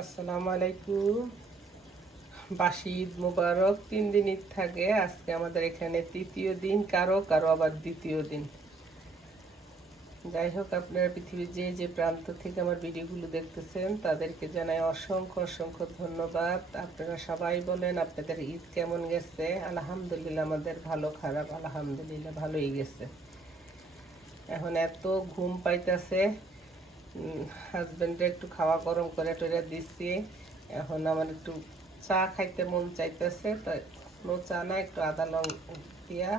আসসালামু আলাইকুম। বাসি ঈদ মুবারক। 3 দিন ঈদ থাকে, আজকে আমাদের এখানে তৃতীয় দিন, কারো কারো আবার দ্বিতীয় দিন। যাই হোক, আপনারা পৃথিবীর যে যে প্রান্ত থেকে আমার ভিডিওগুলো দেখতেছেন তাদেরকে জানাই অসংখ্য অসংখ্য ধন্যবাদ। আপনারা সবাই বলেন আপনাদের ঈদ কেমন গেছে। আলহামদুলিল্লাহ, আমাদের ভালো খারাপ আলহামদুলিল্লাহ ভালোই গেছে। এখন এত ঘুম পাইতেছে, হাজবেন্ডে একটু খাওয়া গরম করে টরে দিচ্ছি। এখন আমার একটু চা খাইতে মন চাইতেছে, তাই নো চা না, একটু আদা লং দিয়া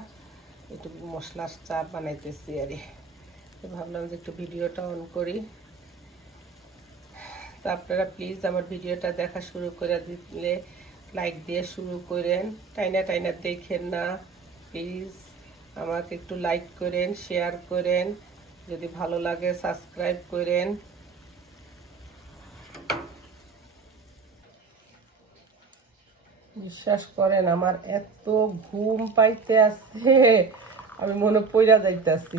একটু মশলার চা বানাইতেছি আর ভাবলাম যে একটু ভিডিওটা অন করি। তো আপনারা প্লিজ আমার ভিডিওটা দেখা শুরু করে দিলে লাইক দিয়ে শুরু করেন, টাইনা টাইনা দেখেন না প্লিজ। আমাকে একটু লাইক করেন, শেয়ার করেন, যদি ভালো লাগে সাবস্ক্রাইব করেন। বিশ্বাস করেন আমার এত ঘুম পাইতে আছে, আমি মনে পইরা যাইতেছি,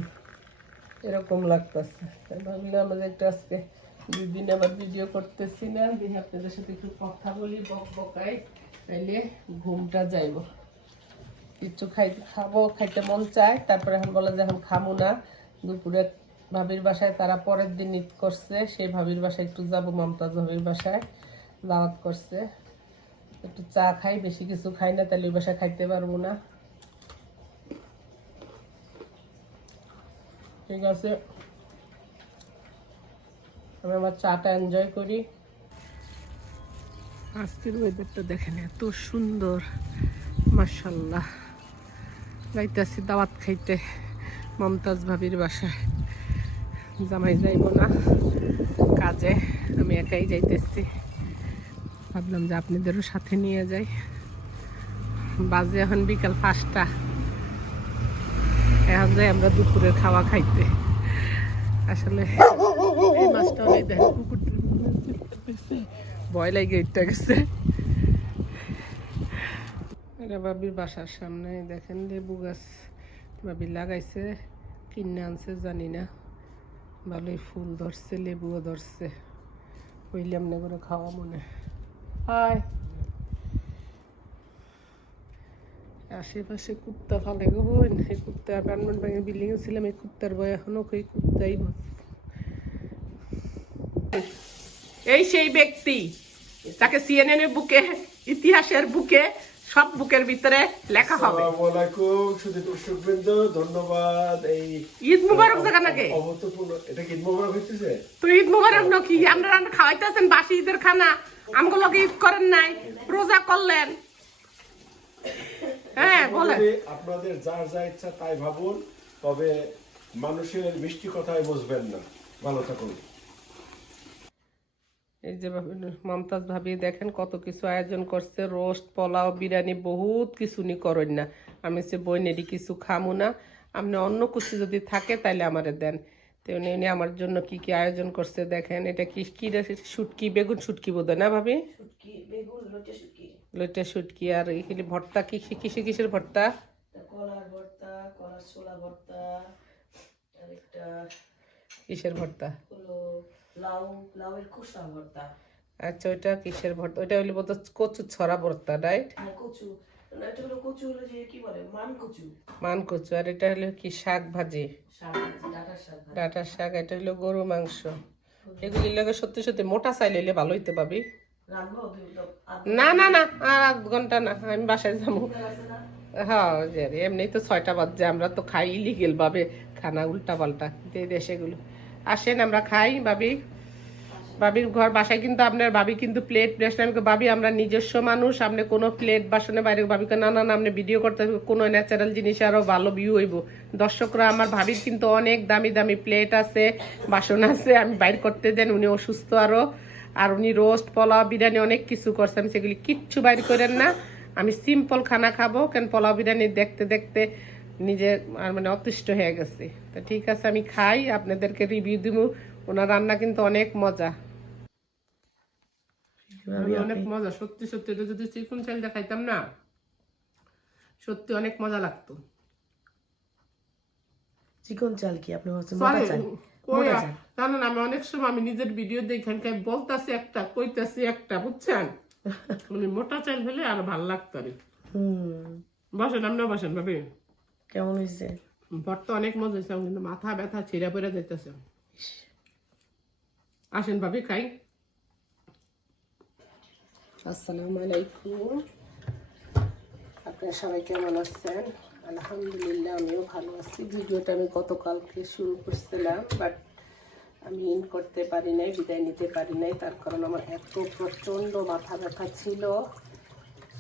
এরকম লাগতেছে। ভাবলাম যে একটু আজকে 2 দিন আবার ভিডিও করতেছি না, দেখি আপনাদের সাথে একটু কথা বলি, বকাই, তাইলে ঘুমটা যাইব। কিছু খাইতে মন চায়, তারপরে এখন বলে যে এখন খামু না। দুপুরে ভাবির বাসায়, তারা পরের দিন ঈদ করছে, সেই ভাবির বাসায় একটু যাবো, মমতাজ ভাবির বাসায় দাওয়াত করছে। একটু চা খাই, বেশি কিছু খাই না, তাহলে ওই বাসায় খাইতে পারবো না। ঠিক আছে, আমি আমার চাটা এনজয় করি। আজকের ওয়েদারটা দেখেন এত সুন্দর, মাশাল্লাহ। যাইতেছি দাওয়াত খাইতে মমতাজ ভাবির বাসায়। জামাই যাইব না কাজে, আমি একাই যাইতেছি। ভাবলাম যে আপনাদেরও সাথে নিয়ে যাই। বাজে এখন বিকাল 5টা, এখন যাই আমরা দুপুরের খাওয়া খাইতে। আসলে এই মাছটা অনেক দেখেন কুকুর ভয় লাগে ইটটা গেছে। এটা বাবির বাসার সামনে দেখেন লেবু গাছ বাবি লাগাইছে, কিনে আনছে জানি না, ভালোই ফুল ধরছে, লেবুও ধরছে। হইলাম না করে খাওয়া মনে হয়। আশেপাশে কুত্তা ফালে গো, এই কুত্তা অ্যাপার্টমেন্ট ভেঙে বিল্ডিং এ ছিলাম, এই কুত্তার ভয় এখনো ওই কুত্তাই। এই সেই ব্যক্তি তাকে সিএনএন এর বুকে, ইতিহাসের বুকে, সব বুকের ভিতরে লেখা হবে। আসসালামু আলাইকুম সুধী দর্শকবৃন্দ, ধন্যবাদ। এই ঈদ মুবারক জায়গা নাকি অভূতপূর্ণ, এটা কি ঈদ মুবারক হইতেছে? তো ঈদ মুবারক নাকি আমরা খাওয়াইতেছেন বাসি ঈদের খানা, আমগুলোকে ঈদ করেন নাই, রোজা করলেন। হ্যাঁ বলেন, আপনাদের যার যা ইচ্ছা তাই ভাবুন, তবে মানুষের মিষ্টি কথায় বুঝবেন না। ভালো থাকুন। এই যে মমতাজ ভাবি দেখেন কত কিছু আয়োজন করছে, রোস্ট, পোলাও, বিরিয়ানি, বহুত কিছু নি করেন না। আমি সে বইনেরই কিছু খামু না, আপনি অন্য কিছু যদি থাকে তাইলে আমারে দেন। তো উনি আমার জন্য কি কি আয়োজন করছে দেখেন। এটা কি কি শুটকি, বেগুন শুটকি বোধ না ভাবি, লইটা শুটকি। আর এখানে ভর্তা কি কিসের ভর্তা? কলার ভর্তা, কলার ছোলা ভর্তা, আর একটা কিসের ভর্তা? হলো লাউয়ের খোসা ভর্তা। আচ্ছা, ওইটা কিসের ভর্তা? ওইটা হইলে বোধ কচু ছড়া ভর্তা, রাইট? হ্যাঁ কচু, এটা হলো কচু, হলো যে কি বলে মান কচু। মান কচু। আর এটা হলো কি শাক ভাজি, শাক, ডাঁটার শাক। ডাঁটার শাক। এটা হলো গরু মাংস। এগুলি লাগে সত্যি সত্যি মোটা চাইলে হইলে ভালো হইতে পাবি। রাখবো না না না, আর 8 ঘন্টা না, আমি বাসায় যাবো। আছে না? হ্যাঁ এমনি তো 6টা বাজছে, আমরা তো খাই ইলিগেল ভাবে খানা, উল্টা পাল্টা দেশেগুলো। আসেন আমরা খাই। বাবির ঘর বাসায় কিন্তু আপনার বাবি কিন্তু প্লেট রেস্টুরেন্ট বাবি, আমরা নিজস্ব মানুষ, আপনি কোনো প্লেট বাসনে বাইরে বাবিকে না না না আপনি ভিডিও করতে কোনো ন্যাচারাল জিনিস আরো ভালো ভিউ হইব। দর্শকরা আমার ভাবির কিন্তু অনেক দামি দামি প্লেট আছে, বাসন আছে, আমি বাইর করতে দেন, উনি অসুস্থ আরো। আর উনি রোস্ট, পোলাও, বিরিয়ানি অনেক কিছু করছে, আমি সেগুলি কিচ্ছু বাইর করেন না। আমি সিম্পল খানা খাবো, কেন পোলাও বিরিয়ানি দেখতে দেখতে নিজে আর মানে অতিষ্ঠ হয়ে গেছে। তো ঠিক আছে, আমি খাই, আপনাদেরকে রিভিউ দিব। ওনার রান্না কিন্তু অনেক মজা, অনেক মজা সত্যি সত্যি। এটা যদি চিকন চালটা খাইতাম না, সত্যি অনেক মজা লাগতো। চিকন চাল কি আপনি বলছেন মোটা চাল? কই মোটা আর- চাল। জানেন আমি অনেক সময় আমি নিজের ভিডিও দেখি বলতাছি একটা কইতাছি একটা বুঝছেন মানে মোটা চাল হলে আর ভাল লাগতো আর বসেন আপনিও বসেন ভাবি কেমন হয়েছে? ভর্তা অনেক মজা হয়েছে কিন্তু মাথা ব্যথা ছিঁড়া পড়ে যাইতেছে আসেন ভাবি খাই আসসালামু আলাইকুম আপনারা সবাই কেমন আছেন আলহামদুলিল্লাহ আমিও ভালো আছি ভিডিওটা আমি গতকালকে শুরু করছিলাম বাট আমি ইন করতে পারি নাই বিদায় নিতে পারি নাই তার কারণ আমার এত প্রচণ্ড মাথা ব্যথা ছিল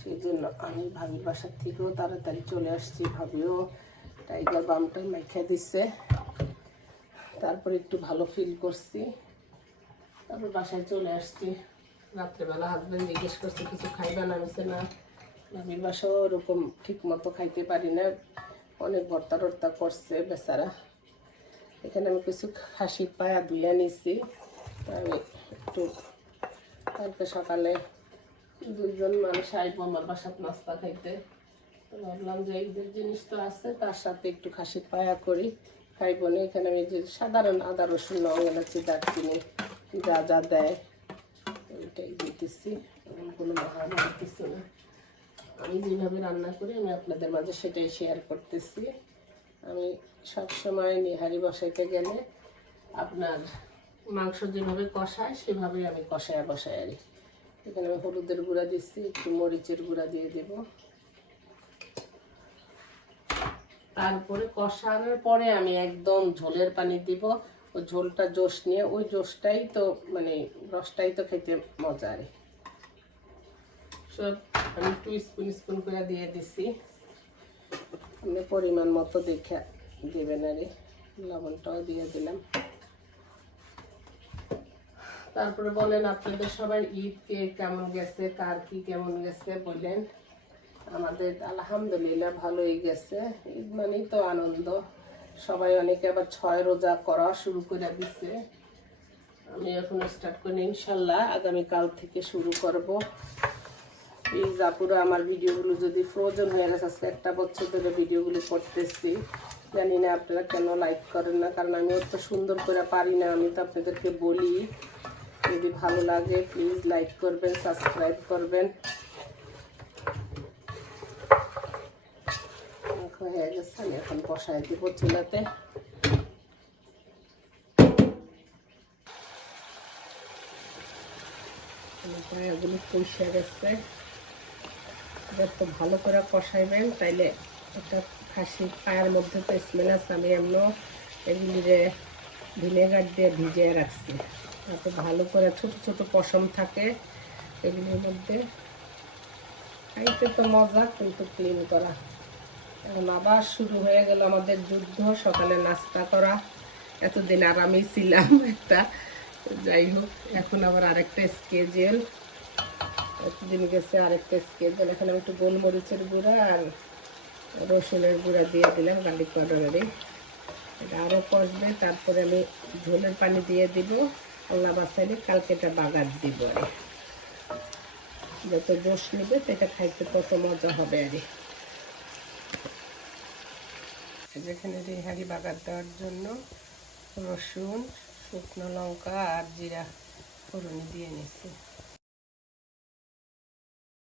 সেই জন্য আমি ভাবির বাসার থেকেও তাড়াতাড়ি চলে আসছি ভাবিও টাইগার বামটা মাইখা দিচ্ছে তারপর একটু ভালো ফিল করছি তারপর বাসায় চলে আসছি রাত্রেবেলা হাজব্যান্ড জিজ্ঞেস করছে কিছু খাইবা নামছে না ভাবির বাসাও ওরকম ঠিক মতো খাইতে পারি না অনেক ভর্তা টর্তা করছে বেচারা এখানে আমি কিছু খাসির পায়া ধুয়ে নিছি আমি একটু কালকে সকালে 2 জন মানুষ আইব আমার বাসাত নাস্তা খাইতে তো ভাবলাম যে ঈদের জিনিস তো আছে তার সাথে একটু খাসির পায়া করি খাইব না এখানে আমি যে সাধারণ আদা রসুন লবঙ্গ এলাচি দারচিনি যা যা দেয় ওইটাই দিতেছি কোনো মহাভারত কিছু না আমি যেভাবে রান্না করি আমি আপনাদের মাঝে সেটাই শেয়ার করতেছি আমি সবসময় নিহারি বসাইতে গেলে আপনার মাংস যেভাবে কষায় সেভাবে আমি বসাই আর এখানে আমি হলুদের গুঁড়া দিচ্ছি একটু মরিচের গুঁড়া দিয়ে দেব তারপরে কষানোর পরে আমি একদম ঝোলের পানি দিব ওই ঝোলটা জোশ নিয়ে ওই জোশটাই তো মানে রসটাই তো খেতে মজা আর সব আমি একটু স্পুন করে দিয়ে দিছি আপনি পরিমাণ মতো দেখে দেবেন আর লবণটাও দিয়ে দিলাম তারপরে বলেন আপনাদের সবাই ঈদ কে কেমন গেছে কার কি কেমন গেছে বলেন আমাদের আলহামদুলিল্লাহ ভালোই গেছে ঈদ মানেই তো আনন্দ সবাই অনেকে আবার 6 রোজা করা শুরু করে দিচ্ছে আমি এখন স্টার্ট করি ইনশাল্লাহ আগামীকাল থেকে শুরু করব প্লিজ আপুরা আমার ভিডিওগুলো যদি ফ্রোজেন হয়ে গেছে আজকে 1 বছর ধরে ভিডিওগুলো করতেছি জানি না আপনারা কেন লাইক করেন না কারণ আমি অত সুন্দর করে পারি না আমি তো আপনাদেরকে বলি যদি ভালো লাগে প্লিজ লাইক করবেন সাবস্ক্রাইব করবেন হয়ে গেছে আমি এখন বসায় দিব চুলাতে পায়াগুলো কষে গেছে যত ভালো করে কষাইবেন তাইলে একটা খাসির পায়ের মধ্যে তো স্মেল আছে আমি এমন এগুলিরে ভিনেগার দিয়ে ভিজিয়ে রাখছি এত ভালো করে ছোট ছোট পশম থাকে এগুলির মধ্যে খাইতে তো মজা কিন্তু ক্লিন করা এখন আবার শুরু হয়ে গেল আমাদের যুদ্ধ সকালে নাস্তা করা এতদিন আরামেই ছিলাম একটা যাই হোক এখন আবার আরেকটা স্কেজেল এতদিন গেছে আরেকটা স্কেজেল এখানে একটু গোলমরিচের গুঁড়া আর রসুনের গুঁড়া দিয়ে দিলাম গার্লিক পাউডারে এটা আরও কষবে তারপরে আমি ঝোলের পানি দিয়ে দিব আল্লাহ বাসাইলে কালকে এটা বাগার দিব আর যত জোশ নেবে সেটা খাইতে তত মজা হবে আর যেখানে রেহারি বাগার দেওয়ার জন্য রসুন শুকনো লঙ্কা আর জিরা ফোড়ন দিয়ে নিচ্ছি